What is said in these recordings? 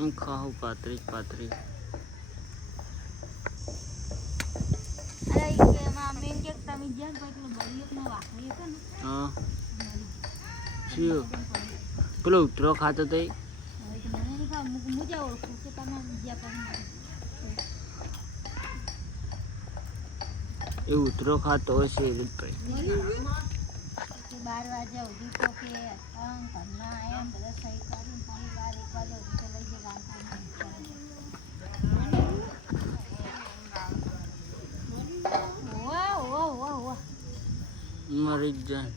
હું ખાઉં પાતરી પાતરી. અરે કે મામી કે તમે જ્યાં કોઈ પેલો બળિયો નો વાકરી હતો ને હા શું પેલો ઉતરો ખાતો તો હવે તો મને નહીં ખાવ હું જ્યાં ઓળખું કે તમે જ્યાં કરી એ ઉતરો ખાતો હશે એવી જ ભાઈ. 12 વાગ્યા સુધી તો કે ઘરના આયા ને બધા સહી કરીને પછી 1 વાગ્યા સુધી તો લઈ જઈ ગામ મરી જ જાય.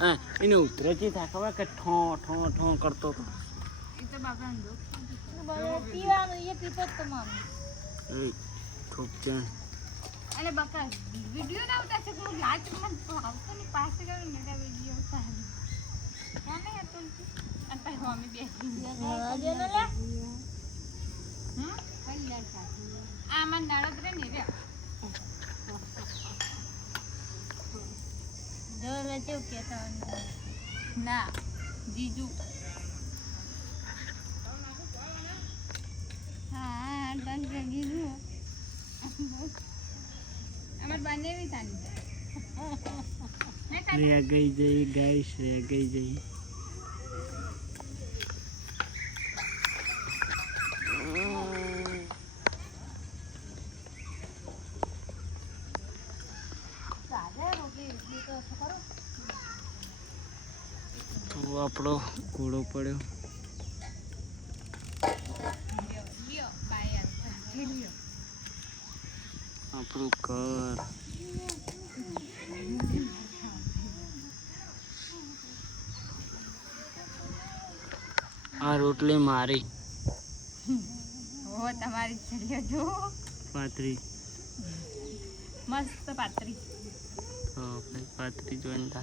હા એને ઉતરો છે થાય ખબર કે ઠો ઠો ઠો કરતો હતો. એ તો બાપરાને દુઃખ પીવાનું એ પીતો જ તો મામી એ ઠોક છે. અરે બકા વિડિયો ના ઉતાર છે હું લાજ મને આવતો ની પાસે ગયો ને કે વિડિયો ઉતાર કોને હતું અને પછી મમ્મી બેસી દે ને લે કલ્યાણ સાથી આ મન નડદ રે ને રે જો રજો કે તો ના જીજુ હા ડન જીજુ અમાર બને ની તાની રે ગઈ જઈ ગાઈસ રે ગઈ જઈ. તો આપણો ઘોડો પડ્યો. લ્યો બાય લ્યો આપણું ઘર આ રોટલી મારી ઓ તમારી છેલ્લે જો પાતરી મસ્ત પાતરી તો પાતરી જોઈને